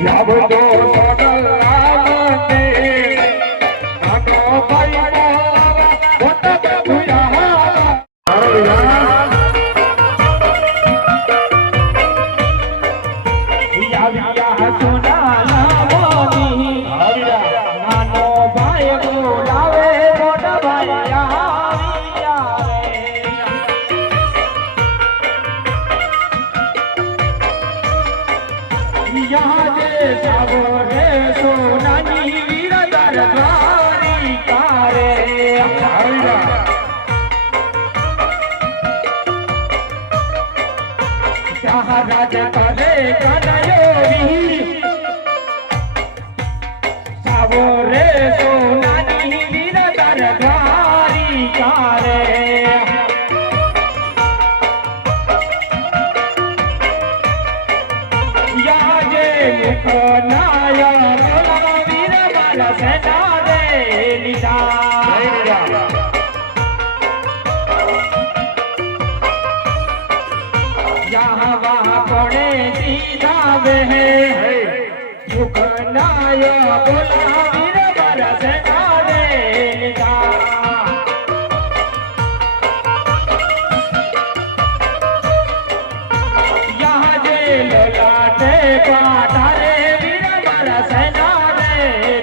લાભ દોષ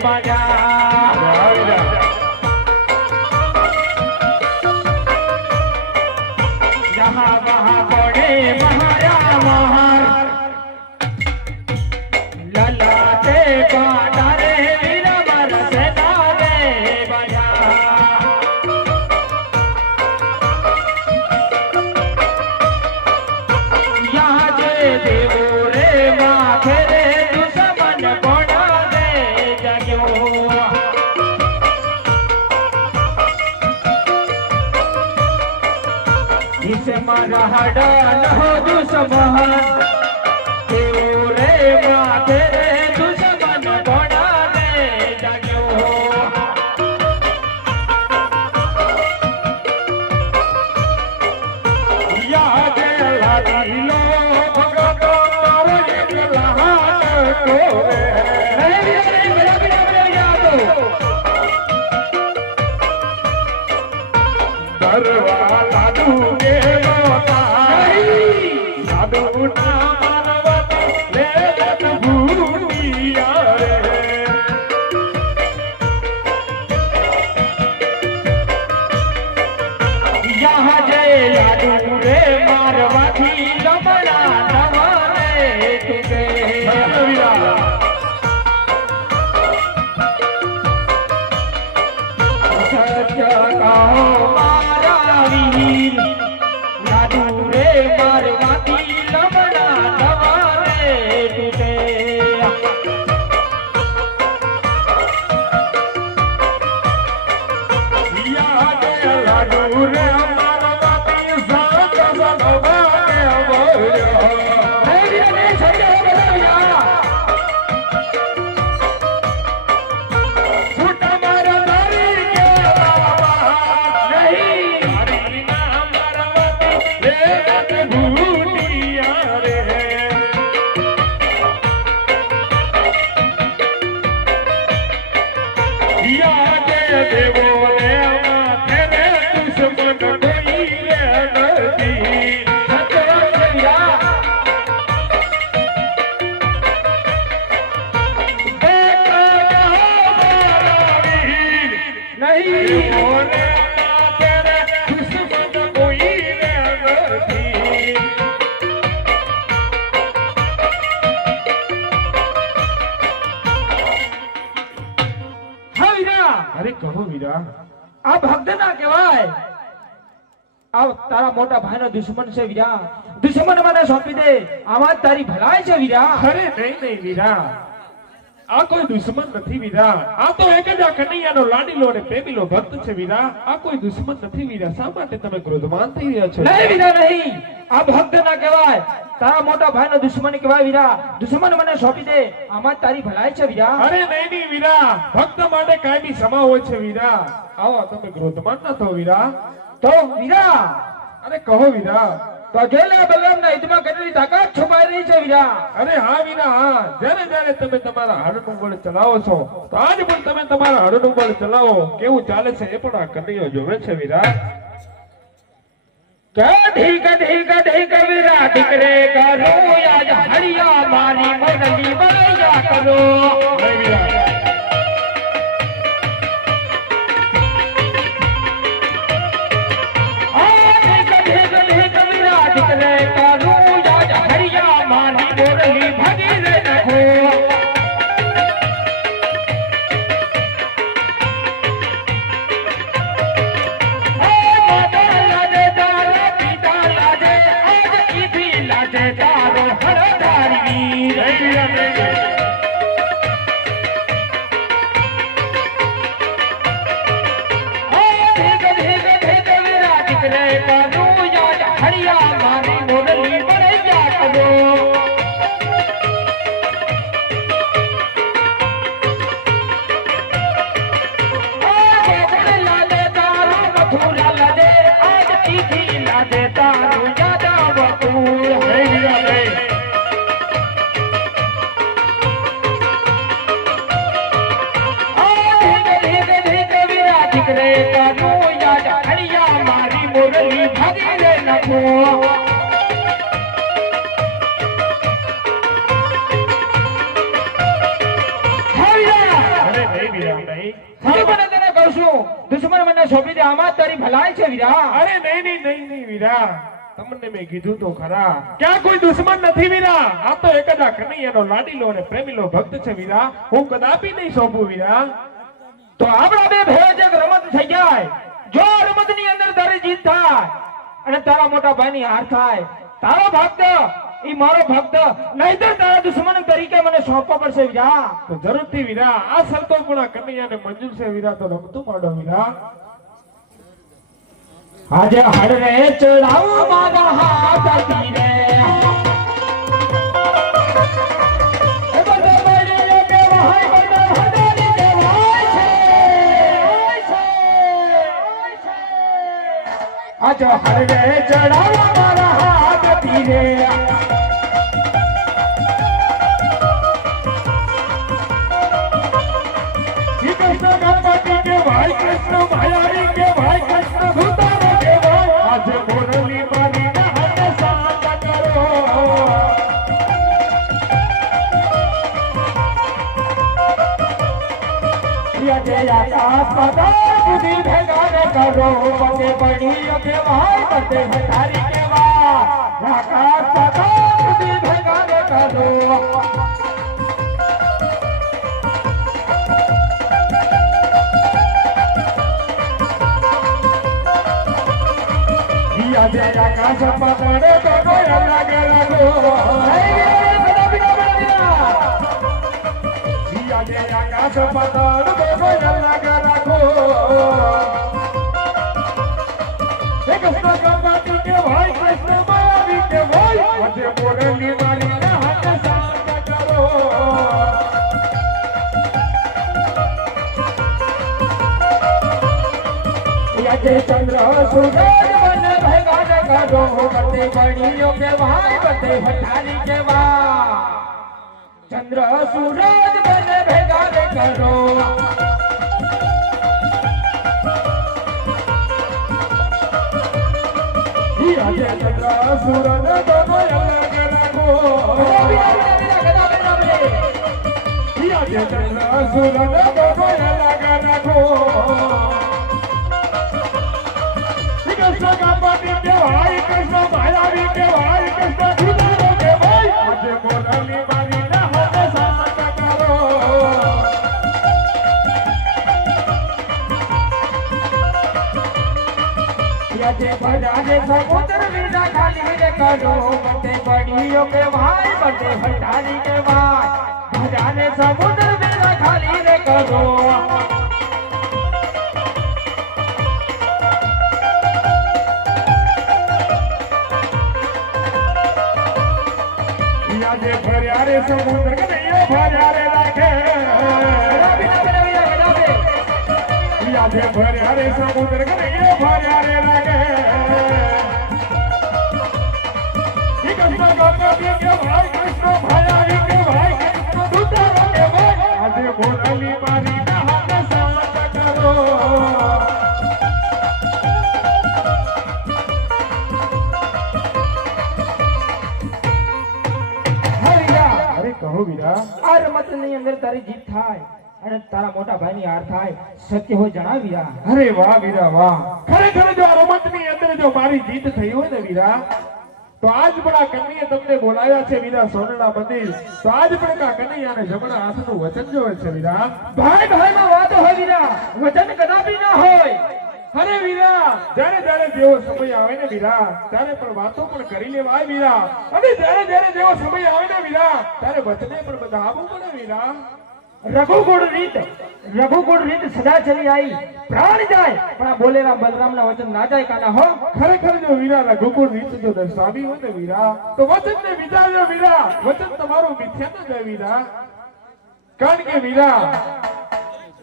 my god કરવાલા Okay. એનો દુશ્મન છે વીરા. દુશ્મન મને સોંપી દે. આમાં તારી ભલાઈ છે વીરા. અરે નહીં નહીં વીરા. આ કોઈ દુશ્મન નથી વીરા. આ તો એક જ કનૈયાનો લાડીલો અને પ્રેમીલો ભક્ત છે વીરા. આ કોઈ દુશ્મન નથી વીરા. શા માટે તમે ક્રોધમાન થઈ રહ્યા છો? નહીં વીરા નહીં. આ ભક્ત ના કહેવાય. તારા મોટા ભાઈ નો દુશ્મન કહેવાય વીરા. દુશ્મન મને સોંપી દે. આમાં તારી ભલાઈ છે વીરા. અરે નહીં નહીં વીરા. ભક્ત માટે કાયમી સમા હોય છે વીરા. આવો તમે ક્રોધમાન ના થો વીરા. તો વીરા અરે કહો વીરા. બઘેલા બલરામના હિતમાં કેટલી તાકાત છુપાઈ રહી છે વીરા. અરે હા વીરા હા. જ્યારે જ્યારે તમે તમારા હળનું બળ ચલાવો છો તો આજ પણ તમે તમારા હળનું બળ ચલાવો. કેવું ચાલે છે એ પણ આ કડીઓ જોવે છે વીરા. કઢી કઢી કઢી કવીરા દીકરે કરો યાદ હરિયા મારી મનલી બળૈયા કરો. વીરા. ક્યાં કોઈ દુશ્મન નથી વીરા આ તો એક જ આ કનૈયાનો લાડીલો અને પ્રેમીલો ભક્ત છે વીરા હું કદાપી નહીં સોંપું વીરા તો આપણા બે રમત થઈ જાય. જો રમતની અંદર તારી જીત થાય અને તારા મોટા ભાઈની હાર થાય. તારો ભક્ત ઈ મારો ભક્ત. નહીતર તારા દુશ્મન તરીકે મને સોંપવો પડશે વીરા. તો જરૂરથી વીરા આ શરતો પણ કનૈયાને મંજૂર છે વીરા તો રમતું પાડો વીરા. આજે હડરે ચડાવો મારા હાથ તીરે આજે હડરે ચડાવો મારા હાથ કે ભાઈ કૃષ્ણ માયાવી કે ભાઈ કૃષ્ણ ભૂતાનો કે ભાઈ આજે મોરલી મારી ના શાંત કરો. આજે આકાશ પતાળ સુધી ભેગા ને કરો બધે બળીઓ કહેવાય બધે ભટારી કહેવાય આકાશ પતાળ સુધી ભેગા ને કરો આકાશ પકડે તો અલગ રાખો આજે આકાશ પકડ તો કોઈ અલગ રાખો હે કૃષ્ણ ગણપતિ કે ભાઈ કૃષ્ણ માયાવી કે ભાઈ કરો ચંદ્ર સૂરજ મને ભેગા કરો કૃષ્ણ ભાઈ કૃષ્ણ ભાઈ કૃષ્ણ ભાઈ આજે મોરલી આજે ભજાને સમુદ્ર વિના ખાલી રે કરો બધે બળીઓ કે ભાઈ બધે ભટારી કે ભાઈ ભજાને સમુદ્ર વિના ખાલી રે કરો આજે ફર્યા રે સમુદ્ર કનૈયો ફર્યા રે રાખે. આજે ફર્યા રે સમુદ્ર કનૈયો રે શ્રી કૃષ્ણ ભાઈ કૃષ્ણ ભાઈ. કૃષ્ણ ભાઈ. આજે મારી કરો. અરે કહો વીરા. આ રમતની અંદર તારી જીત થાય. અને તારા મોટા ભાઈની હાર થાય, સત્ય હોય જણાવ વીરા અરે વાહ વીરા, વાહ. ખરેખર જો આ રમતની અંદર જો મારી જીત થઈ હોય ને વીરા, તો આજ પણ આ કન્યાએ તમને બોલાવ્યા છે વીરા સોનડા મંદિર. તો આજ પણ આ કન્યાને જમણા હાથનું વચન જોવે છે વીરા. ભાઈ ભાઈ માં વાત હોય વીરા. વચન કદાપી ના હોય. અરે વીરા, જ્યારે જ્યારે જેવો સમય આવે ને વીરા, ત્યારે પણ વાતો પણ કરી લેવાય વીરા. અને જ્યારે જ્યારે જેવો સમય આવે ને વીરા, ત્યારે વચને પણ બધા આવવું પડે વીરા. રઘુકુળ રીત રઘુકુળ રીત સદા ચલી આવી પ્રાણ જાય, પણ આ બોલેલા બલરામના વચન ના જાય કાના, હો? ખરેખર જો વીરા, રઘુકુળ રીત જો દર્શાવી હોય ને વીરા, તો વચન ને વિચારજો વીરા. વચન તમારું મિથ્યા ન જાય વીરા. કારણ કે વીરા,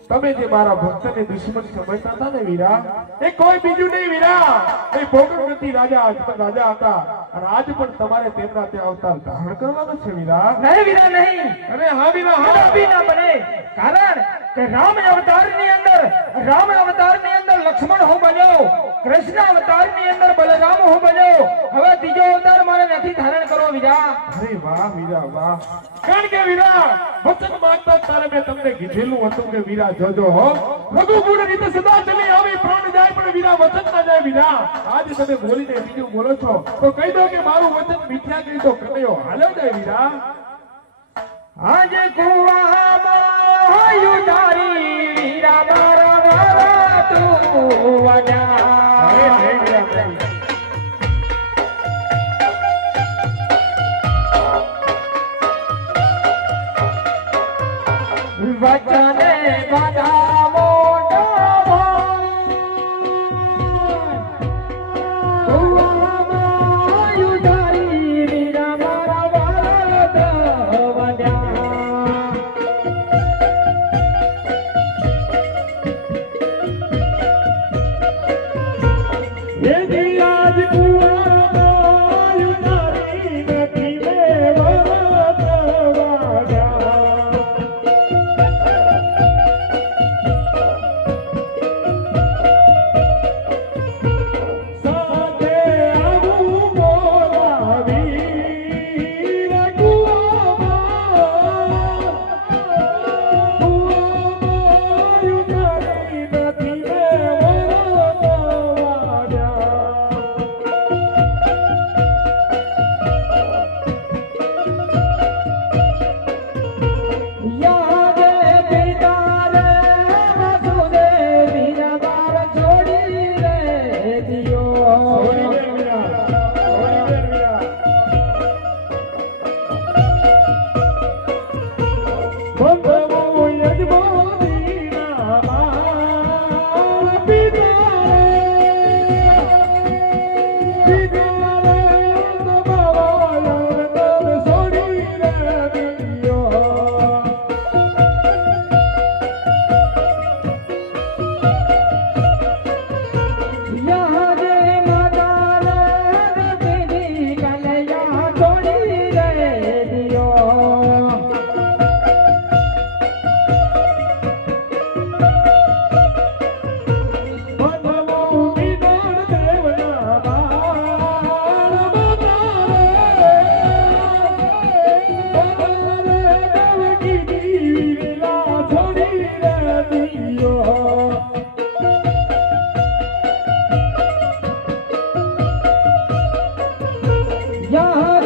તમે જે મારા ભક્તને દુશ્મન સમજતા હતા ને વીરા, એ કોઈ બીજું નહીં વીરા. એ ભોગવતી રાજા રાજા હતા. અને આજ પણ તમારે તેમના ત્યાં અવતાર ધારણ કરવાનો છે વીરા નહીં વીરા નહીં. અરે હા વીરા હા. કદાપી બને. કારણ કે રામ અવતારની અંદર રામ અવતારની અંદર લક્ષ્મણ હું બન્યો કૃષ્ણ અવતારની અંદર બલરામ હું બન્યો. હવે ત્રીજો અવતાર મારે નથી ધારણ કરવો વીરા. અરે વાહ વીરા વાહ. કારણ કે વીરા વચન માંગતા તારે મેં તમને કીધેલું હતું કે વીરા જોજો હો. રઘુકુળ રીતે સદા ચલી આવી પ્રાણ જાય પણ વીરા વચન ના જાય વીરા. આજે તમે બોલીને બીજું બોલો છો. તો કહી દો કે મારું વચન મિથ્યા કરી તો કનૈયો હાલો જાય વીરા. આજે કુવામાં વચને यहाँ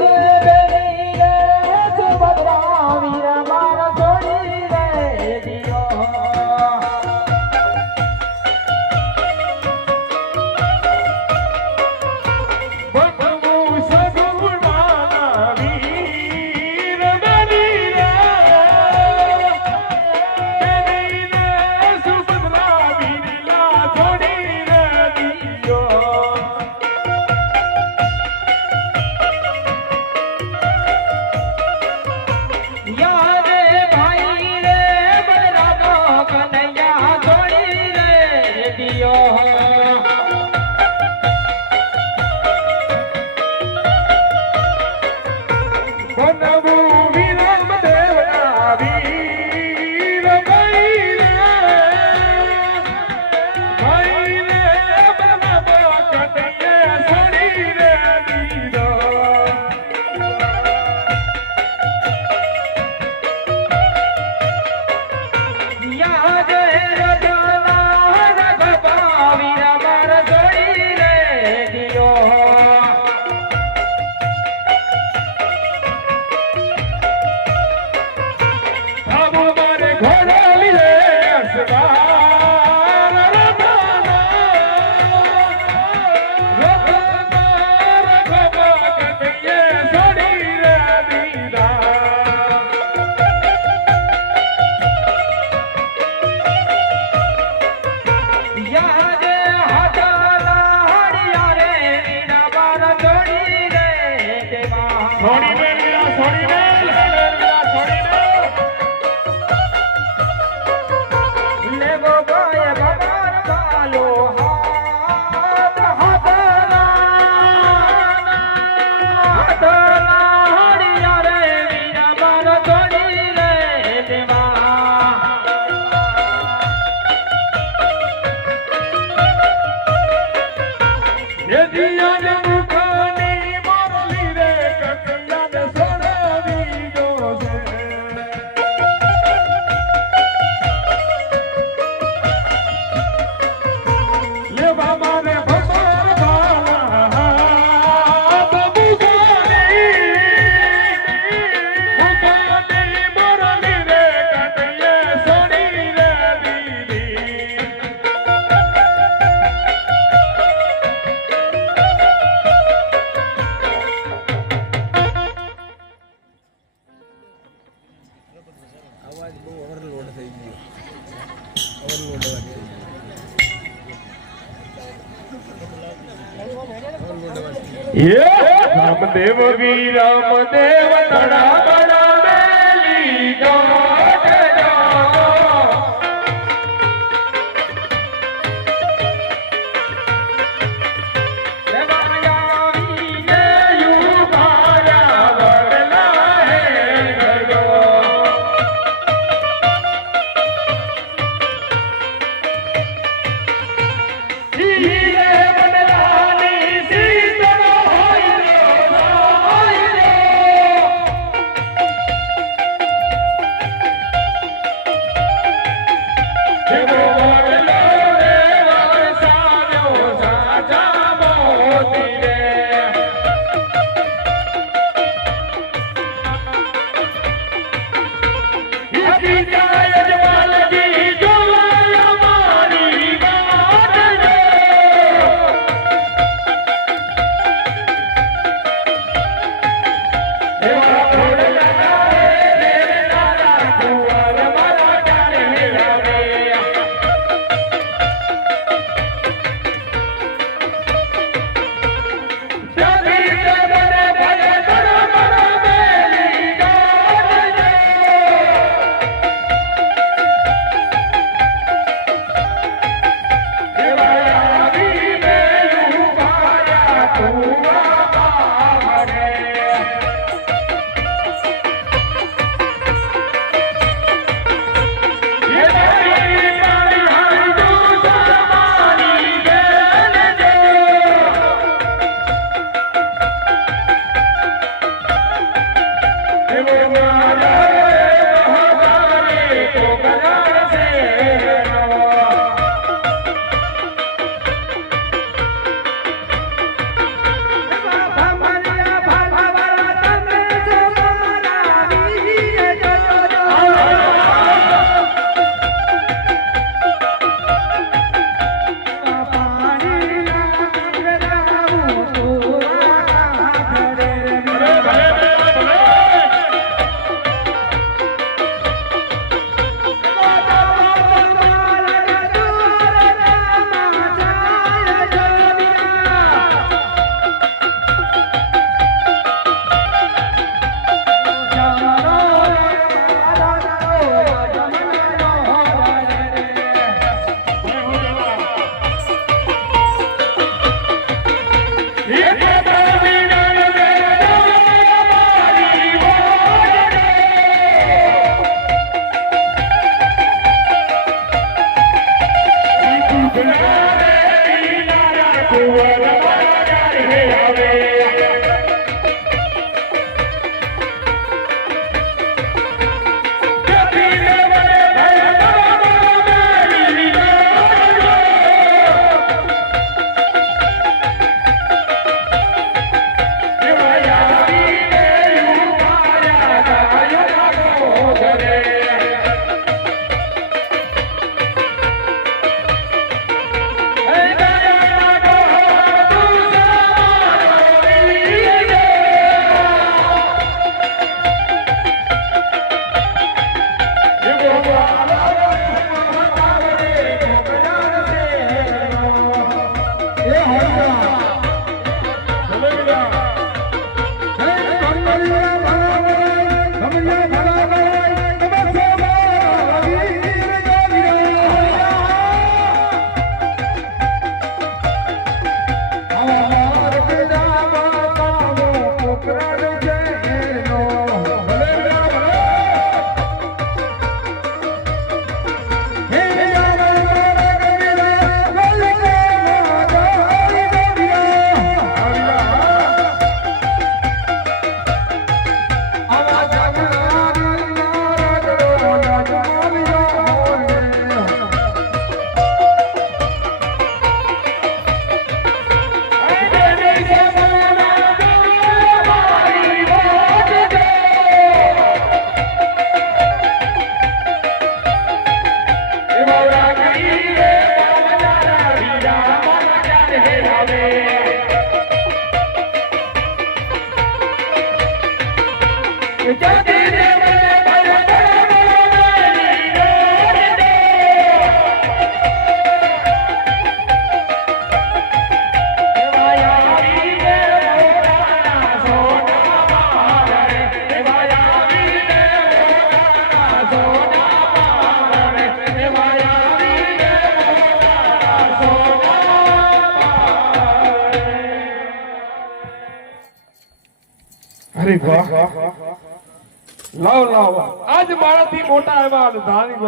આવ્યા અને ધારી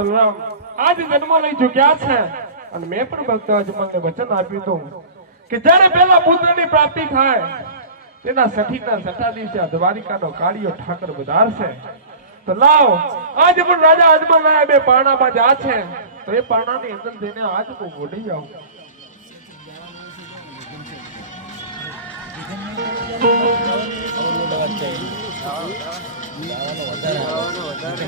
ઠાકર વધારશે. તો લાવ, આજે પણ રાજા અજમલ લાયા બે પારણામાં જા છે. તો એ પારણાની અંદર જઈને આજ હું ગોડી જાઉં અવરોડ વચ્ચે. વધારે